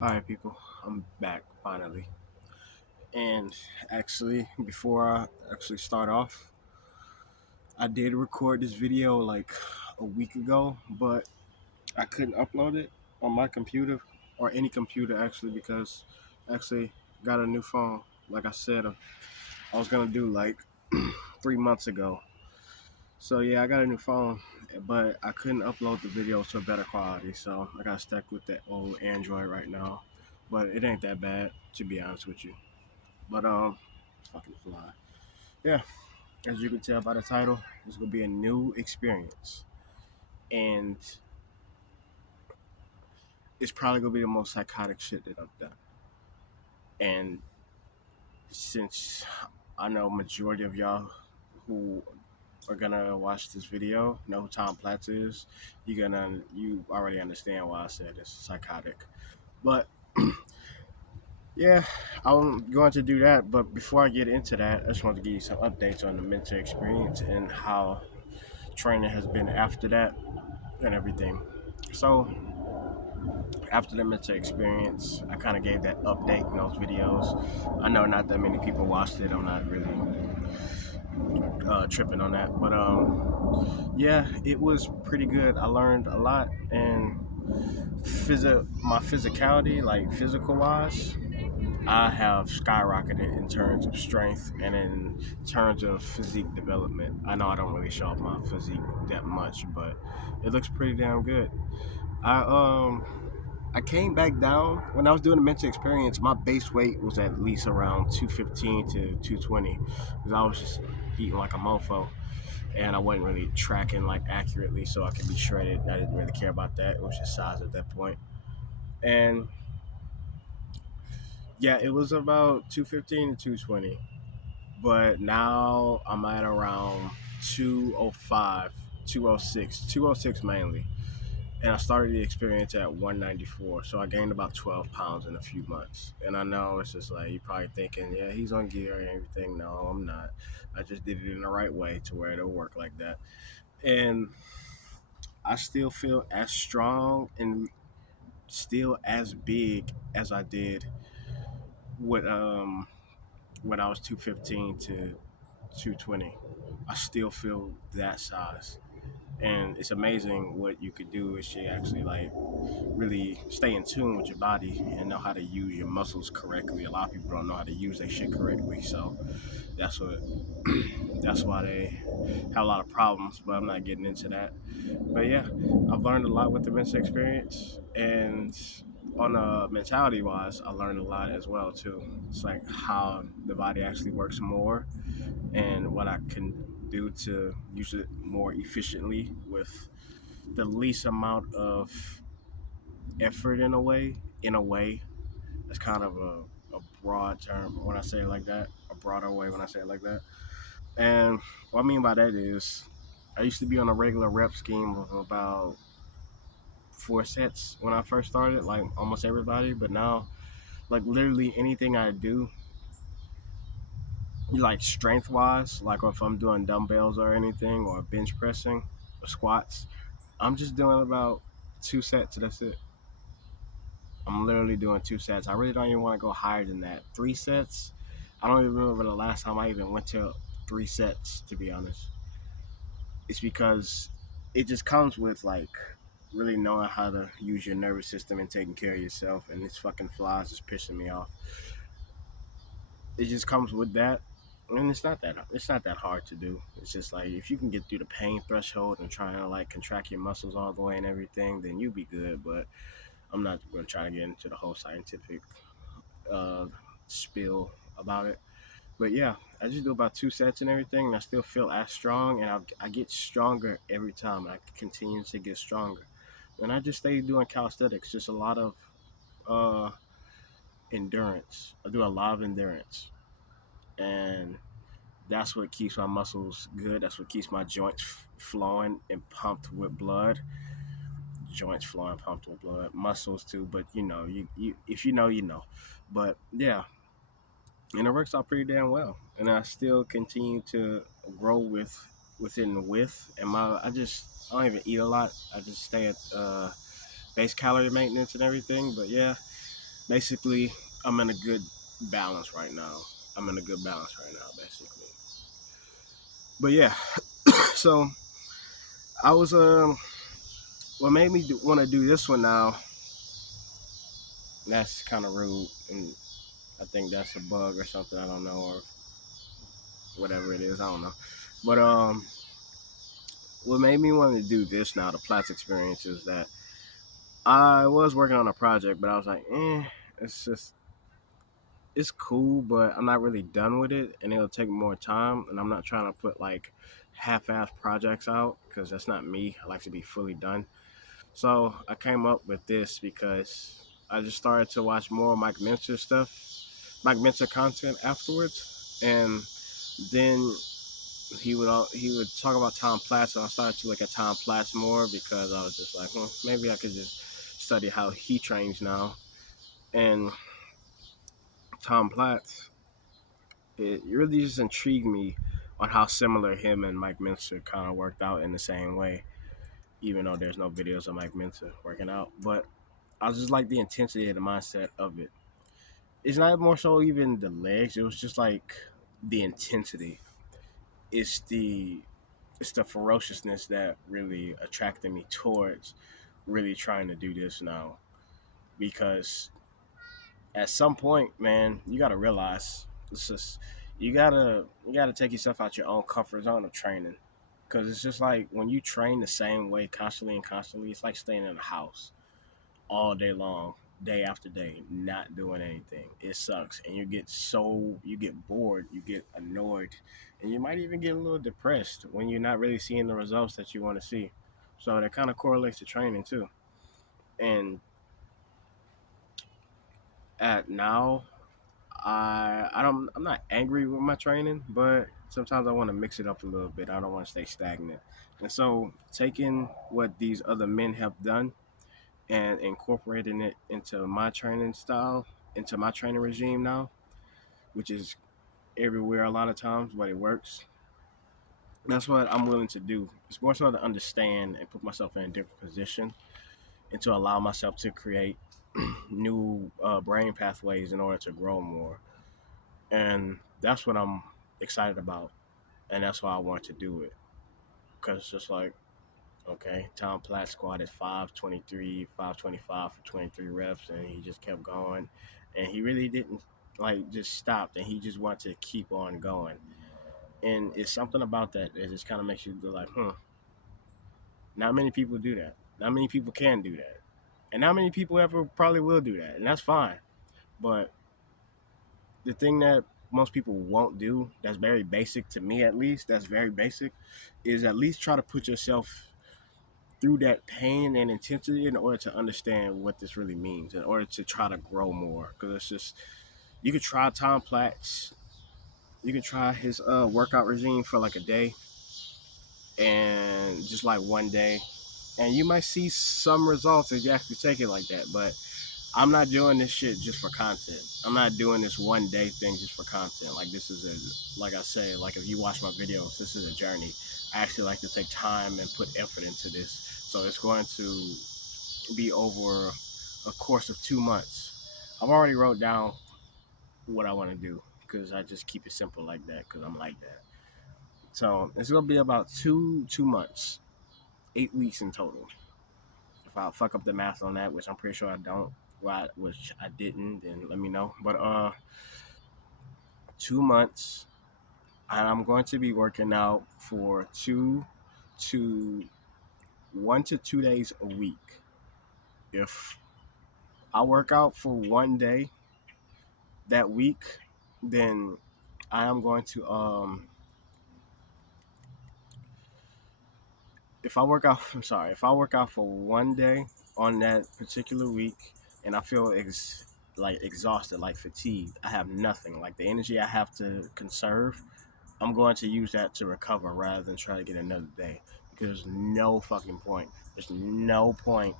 All right, people, I'm back finally. And actually, before I actually start off, I did record this video like a week ago, but I couldn't upload it on my computer or any computer actually because I actually got a new phone. Like I said, I was gonna do like 3 months ago. So yeah, I got a new phone, but I couldn't upload the video to a better quality, so I got stuck with that old Android right now. But it ain't that bad, to be honest with you. But it's fucking fly. Yeah, as you can tell by the title, it's gonna be a new experience, and it's probably gonna be the most psychotic shit that I've done. And since I know majority of y'all who are gonna watch this video know who Tom Platz is, you already understand why I said it's psychotic. But yeah, I'm going to do that. But before I get into that, I just want to give you some updates on the mental experience and how training has been after that and everything. So after the mental experience, I kind of gave that update in those videos. I know not that many people watched it. I'm not really tripping on that, but yeah, it was pretty good. I learned a lot, and my physicality, like physical wise, I have skyrocketed in terms of strength and in terms of physique development. I know I don't really show off my physique that much, but it looks pretty damn good. I um I came back down when I was doing the mental experience. My base weight was at least around 215 to 220 because I was just eating like a mofo and I wasn't really tracking like accurately so I could be shredded. I didn't really care about that. It was just size at that point. And yeah, it was about 215 to 220. But now I'm at around 205, 206, 206 mainly. And I started the experience at 194, so I gained about 12 pounds in a few months. And I know it's just like you're probably thinking, yeah, he's on gear and everything. No, I'm not. I just did it in the right way to where it'll work like that. And I still feel as strong and still as big as I did with when I was 215 to 220. I still feel that size. And it's amazing what you could do if you actually like really stay in tune with your body and know how to use your muscles correctly. A lot of people don't know how to use their shit correctly, so that's what that's why they have a lot of problems. But I'm not getting into that. But yeah, I've learned a lot with the mental experience, and on a mentality wise, I learned a lot as well too. It's like how the body actually works more, and what I can do to use it more efficiently with the least amount of effort in a way. In a way, that's kind of a broad term when I say it like that. A broader way when I say it like that. And what I mean by that is, I used to be on a regular rep scheme of about 4 sets when I first started, like almost everybody. But now, like literally anything I do, like strength wise, like if I'm doing dumbbells or anything, or bench pressing, or squats, I'm just doing about 2 sets. That's it. I'm literally doing 2 sets. I really don't even want to go higher than that. 3 sets. I don't even remember the last time I even went to 3 sets. To be honest, it's because it just comes with like really knowing how to use your nervous system and taking care of yourself. And this fucking flies is pissing me off. It just comes with that, and it's not that hard to do. It's just like if you can get through the pain threshold and trying to like contract your muscles all the way and everything, then you'll be good. But I'm not going to try to get into the whole scientific uh, spill about it. But yeah, I just do about 2 sets and everything, and I still feel as strong, and I get stronger every time. I continue to get stronger, and I just stay doing calisthenics, just a lot of uh, endurance. I do a lot of endurance, and that's what keeps my muscles good. That's what keeps my joints flowing and pumped with blood. Joints flowing, pumped with blood, muscles too. But you if you know, you know. But yeah, and it works out pretty damn well. And I still continue to grow within the width. And I don't even eat a lot. I just stay at base calorie maintenance and everything. But yeah, basically, I'm in a good balance right now. I'm in a good balance right now, basically. But yeah, so I was what made me want to do this one now. That's kind of rude, and I think that's a bug or something. I don't know, or whatever it is. I don't know. But what made me want to do this now, the Platz Experience, is that I was working on a project, but I was like, it's just it's cool, but I'm not really done with it, and it'll take more time. And I'm not trying to put like half-ass projects out because that's not me. I like to be fully done. So I came up with this because I just started to watch more Mike Minter stuff, Mike Minter content afterwards, and then he would talk about Tom Platz, and I started to look at Tom Platz more because I was just like, maybe I could just study how he trains now. And Tom Platz, it really just intrigued me on how similar him and Mike Minter kind of worked out in the same way, even though there's no videos of Mike Minter working out. But I just like the intensity and the mindset of it. It's not more so even the legs; it was just like the intensity. It's the it's the ferociousness that really attracted me towards really trying to do this now because at some point, man, you got to realize it's just you gotta take yourself out your own comfort zone of training because it's just like when you train the same way constantly and constantly, it's like staying in a house all day long, day after day, not doing anything. It sucks, and you get bored, you get annoyed, and you might even get a little depressed when you're not really seeing the results that you want to see. So that kind of correlates to training too. And at now, I'm not angry with my training, but sometimes I want to mix it up a little bit. I don't want to stay stagnant. And so taking what these other men have done and incorporating it into my training style, into my training regime now, which is everywhere a lot of times, but it works. That's what I'm willing to do. It's more so to understand and put myself in a different position and to allow myself to create new brain pathways in order to grow more. And that's what I'm excited about. And that's why I want to do it. Because it's just like, okay, Tom Platt squatted 523, 525 for 23 reps, and he just kept going. And he really didn't like just stopped, and he just wanted to keep on going. And it's something about that that just kind of makes you go like, not many people do that. Not many people can do that. And not many people ever probably will do that. And that's fine. But the thing that most people won't do, that's very basic to me at least, that's very basic, is at least try to put yourself through that pain and intensity in order to understand what this really means, in order to try to grow more. Because it's just, you could try Tom Platz, you can try his workout regime for like a day and just like one day, and you might see some results if you actually take it like that. But I'm not doing this shit just for content. I'm not doing this one day thing just for content. Like this is like I say, like if you watch my videos, this is a journey. I actually like to take time and put effort into this. So it's going to be over a course of 2 months. I've already wrote down what I want to do because I just keep it simple like that because I'm like that. So it's gonna be about two months, 8 weeks in total. If I fuck up the math on that, which I'm pretty sure I don't, which I didn't, then let me know. But 2 months, and I'm going to be working out for to 1 to 2 days a week. If I work out for one day that week, then I am going to if I work out I'm sorry, if I work out for one day on that particular week and I feel like exhausted, like fatigued, I have nothing, like the energy I have to conserve, I'm going to use that to recover rather than try to get another day because there's no fucking point. There's no point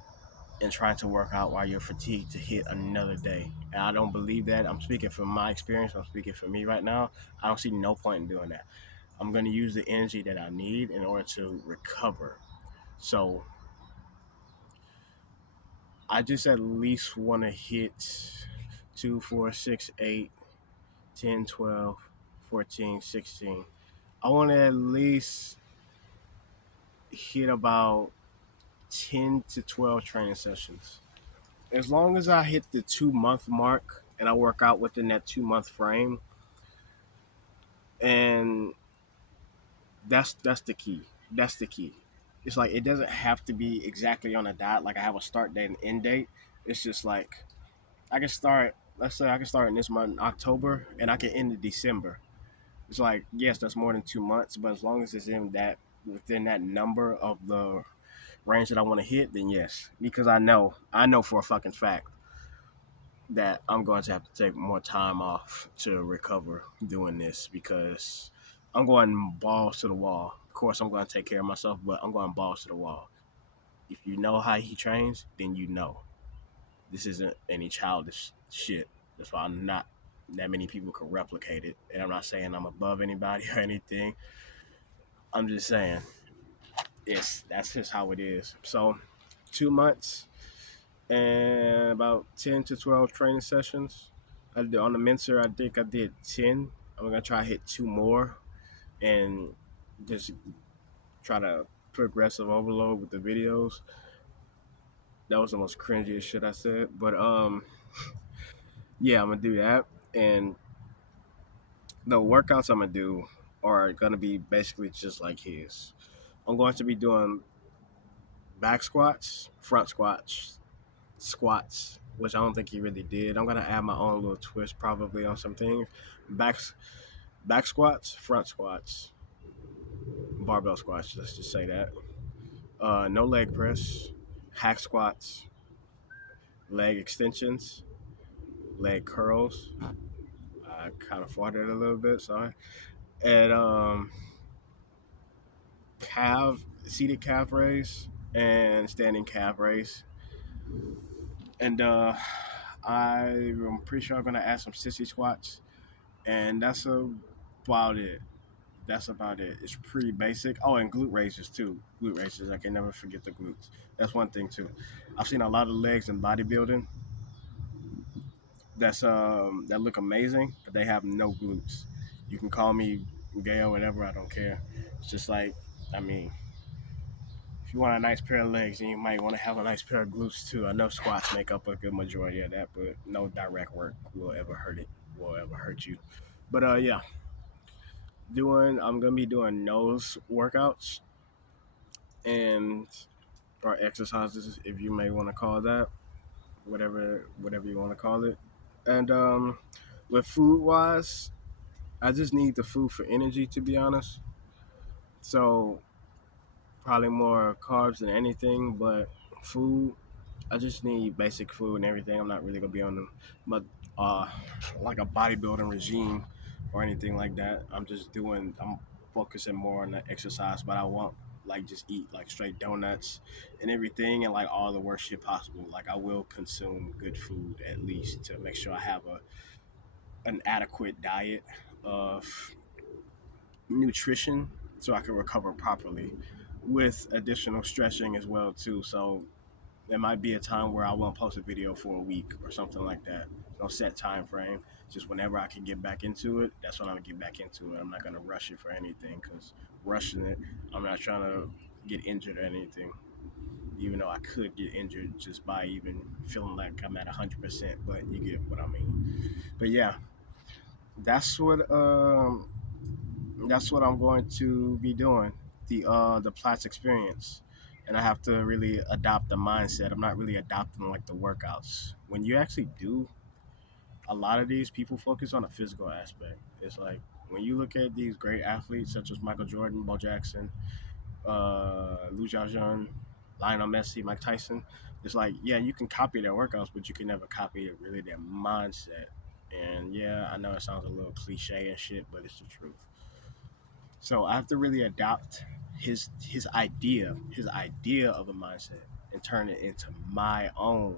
in trying to work out while you're fatigued to hit another day. And I don't believe that. I'm speaking from my experience. I'm speaking for me right now. I don't see no point in doing that. I'm going to use the energy that I need in order to recover. So I just at least want to hit. 2, 4, 6, 8, 10, 12, 14, 16. I want to at least hit about 10 to 12 training sessions. As long as I hit the 2 month mark and I work out within that 2 month frame, and that's the key. That's the key. It's like it doesn't have to be exactly on a dot. Like I have a start date and end date. It's just like I can start. Let's say I can start in this month, in October, and I can end in December. It's like yes, that's more than 2 months, but as long as it's in that within that number of the range that I want to hit, then yes, because I know for a fucking fact that I'm going to have to take more time off to recover doing this because I'm going balls to the wall. Of course, I'm going to take care of myself, but I'm going balls to the wall. If you know how he trains, then you know this isn't any childish shit. That's why I'm not that many people can replicate it. And I'm not saying I'm above anybody or anything. I'm just saying that's just how it is. So 2 months and about 10 to 12 training sessions. I did, on the Mincer, I think I did 10. I'm gonna try to hit two more and just try to progressive overload with the videos. That was the most cringiest shit I said, but yeah, I'm gonna do that. And the workouts I'm gonna do are gonna be basically just like his. I'm going to be doing back squats, front squats, which I don't think he really did. I'm gonna add my own little twist probably on some things. Back back squats, front squats, barbell squats. Let's just say that. No leg press, hack squats, leg extensions, leg curls. I kind of farted a little bit, sorry. And calf, seated calf raise and standing calf raise. And I'm pretty sure I'm gonna add some sissy squats, and that's about it. That's about it. It's pretty basic. Oh, and glute raises too. Glute raises. I can never forget the glutes. That's one thing too. I've seen a lot of legs in bodybuilding that look amazing, but they have no glutes. You can call me gay or whatever. I don't care. It's just like, I mean, if you want a nice pair of legs, then you might want to have a nice pair of glutes too. I know squats make up a good majority of that, but no direct work will ever hurt it. Will ever hurt you. But yeah, I'm gonna be doing nose workouts and or exercises, if you may want to call that, whatever you want to call it. And with food wise, I just need the food for energy, to be honest. So probably more carbs than anything, but food. I just need basic food and everything. I'm not really gonna be on them, but uh, like a bodybuilding regime or anything like that. I'm focusing more on the exercise, but I want like just eat like straight donuts and everything and like all the worst shit possible. Like I will consume good food at least to make sure I have an adequate diet of nutrition so I can recover properly with additional stretching as well too. So there might be a time where I won't post a video for a week or something like that. No set time frame. Just whenever I can get back into it, that's when I'm gonna get back into it. I'm not gonna rush it for anything because rushing it, I'm not trying to get injured or anything. Even though I could get injured just by even feeling like I'm at 100%, but you get what I mean. But yeah, that's what um that's what I'm going to be doing. The Platz Experience, and I have to really adopt the mindset. I'm not really adopting like the workouts. When you actually do a lot of these, people focus on the physical aspect. It's like when you look at these great athletes such as Michael Jordan, Bo Jackson, Lou Jiajun, Lionel Messi, Mike Tyson. It's like yeah, you can copy their workouts, but you can never copy really their mindset. And yeah, I know it sounds a little cliche and shit, but it's the truth. So I have to really adopt his idea of a mindset and turn it into my own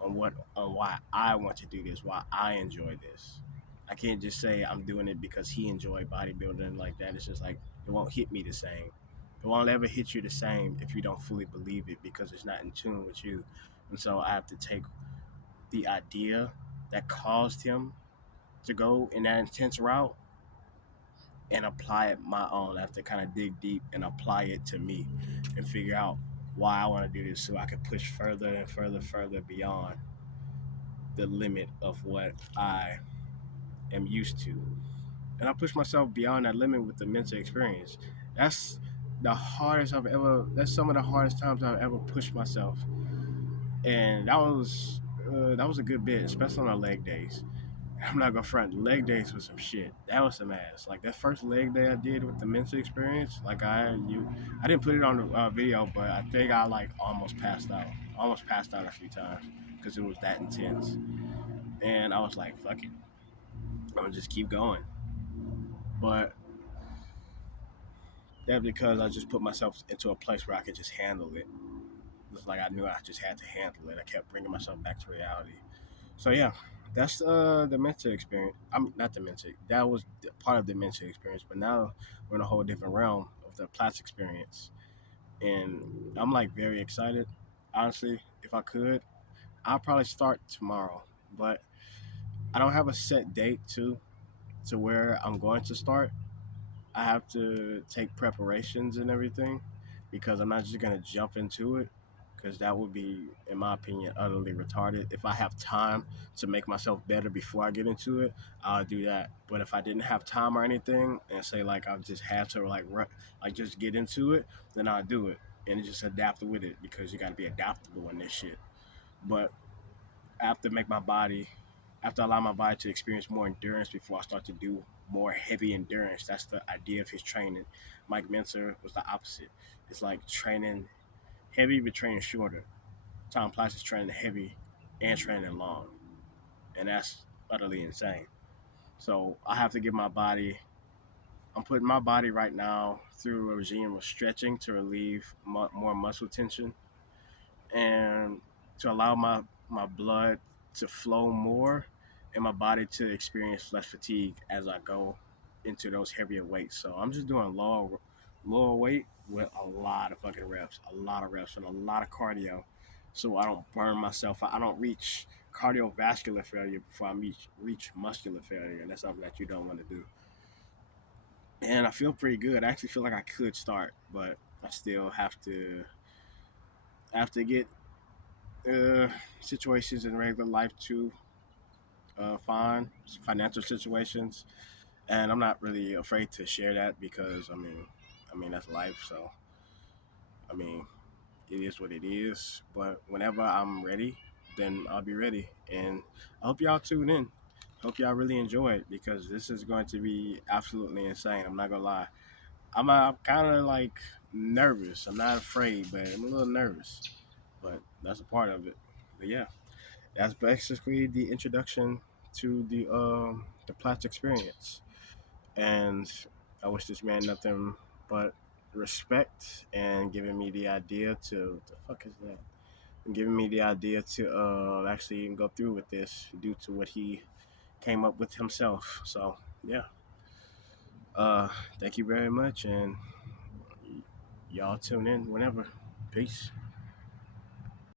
on why I want to do this, why I enjoy this. I can't just say I'm doing it because he enjoyed bodybuilding like that. It's just like it won't hit me the same. It won't ever hit you the same if you don't fully believe it because it's not in tune with you. And so I have to take the idea that caused him to go in that intense route and apply it my own. I have to kind of dig deep and apply it to me and figure out why I want to do this so I can push further and further beyond the limit of what I am used to. And I push myself beyond that limit with the mental experience. That's that's some of the hardest times I've ever pushed myself. And that was a good bit, especially on our leg days. I'm not gonna front. Leg days was some shit. That was some ass. Like that first leg day I did with the mental experience. I didn't put it on the video, but I think I like almost passed out. Almost passed out a few times because it was that intense. And I was like, fuck it, I'm gonna just keep going. But that's because I just put myself into a place where I could just handle it. It's like I knew I just had to handle it. I kept bringing myself back to reality. So yeah, that's the mental experience. I'm not the mental. That was part of the mental experience, but now we're in a whole different realm of the Platz experience, and I'm like very excited. Honestly, if I could, I'll probably start tomorrow, but I don't have a set date to where I'm going to start. I have to take preparations and everything because I'm not just gonna jump into it because that would be, in my opinion, utterly retarded. If I have time to make myself better before I get into it, I'll do that. But if I didn't have time or anything, and say like I just had to like just get into it, then I'll do it and just adapt with it because you got to be adaptable in this shit. But I have to make my body, I have to allow my body to experience more endurance before I start to do more heavy endurance. That's the idea of his training. Mike Mentor was the opposite. It's like training heavy but training shorter. Tom Platz is training heavy and training long, and that's utterly insane. So I have to give my body. I'm putting my body right now through a regime of stretching to relieve more muscle tension and to allow my blood to flow more and my body to experience less fatigue as I go into those heavier weights. So I'm just doing lower weight with a lot of fucking reps, a lot of reps and a lot of cardio, so I don't burn myself. I don't reach cardiovascular failure before I reach muscular failure, and that's something that you don't want to do. And I feel pretty good. I actually feel like I could start, but I still have to get uh, situations in regular life too, fine financial situations, and I'm not really afraid to share that because I mean that's life. So I mean, it is what it is. But whenever I'm ready, then I'll be ready. And I hope y'all tune in. Hope y'all really enjoy it because this is going to be absolutely insane. I'm not gonna lie. I'm kind of like nervous. I'm not afraid, but I'm a little nervous. But that's a part of it. But yeah, that's basically the introduction to the Platz experience. And I wish this man nothing but respect and giving me the idea to the fuck is that? And giving me the idea to actually even go through with this due to what he came up with himself. So yeah, uh, thank you very much, and y'all tune in whenever. Peace.